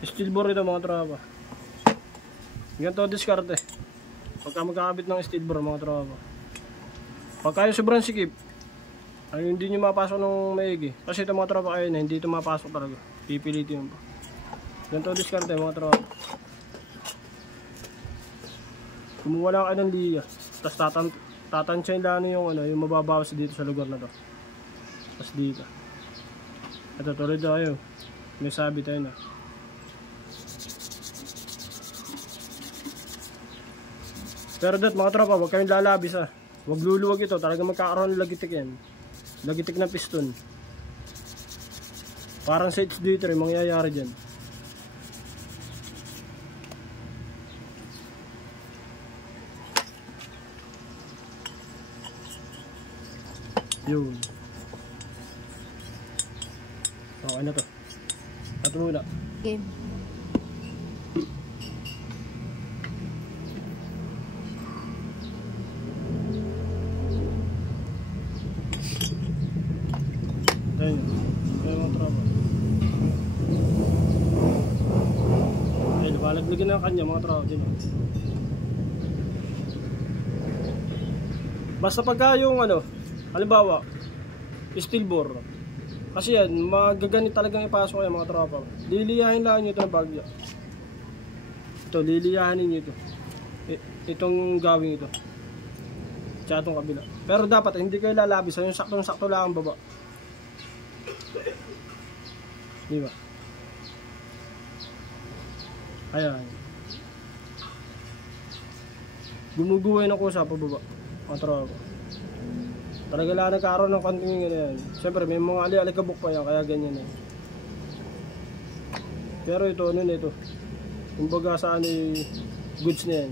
Steel bore ito mga tropa. Ganito diskarte. Pagka magkakabit ng steel bore mga tropa. Pagka yung sobrang sikip, ay hindi nyo mapasok ng maigi. Kasi ito mga tropa ayun, hindi ito mapasok talaga. Pipilitin mo pa. Ganito diskarte mga tropa. Kumuha lang kayo ng liya. Tapos tatansyahin lang yung yung mababawas dito sa lugar na to. Tapos dito. Ito tuloy tayo. May sabi tayo na. Pero dat mga tropa, huwag kayong lalabis ha. Huwag luluwag ito, talaga magkakaroon ng lagitik yan. Lagitik ng piston. Parang sa HD3 mangyayari dyan. Yun. Okay na to. Ito muna. Game. Ayun. Ayun mga tropa. Ayun, lumalagligin na ang kanya mga tropa din. Basta pagka yung halimbawa, steel bore. Kasi yan, magaganit talagang ipasok yan mga tropa. Liliyahin lang nyo ito ng bagyo. Ito, liliyahanin nyo ito. Itong gawing ito. Tsaka itong kabila. Pero dapat hindi kayo lalabis. Yung saktong-sakto lang ang baba. Diba? Ayan. Gumuguhay na ko sa pababa. Mga tropa. Talaga lang nagkaroon ng konting yan. Siyempre may mga ali-alikabok pa yan, kaya ganyan eh. Pero ito, ito. Kumbaga saan goods na yan.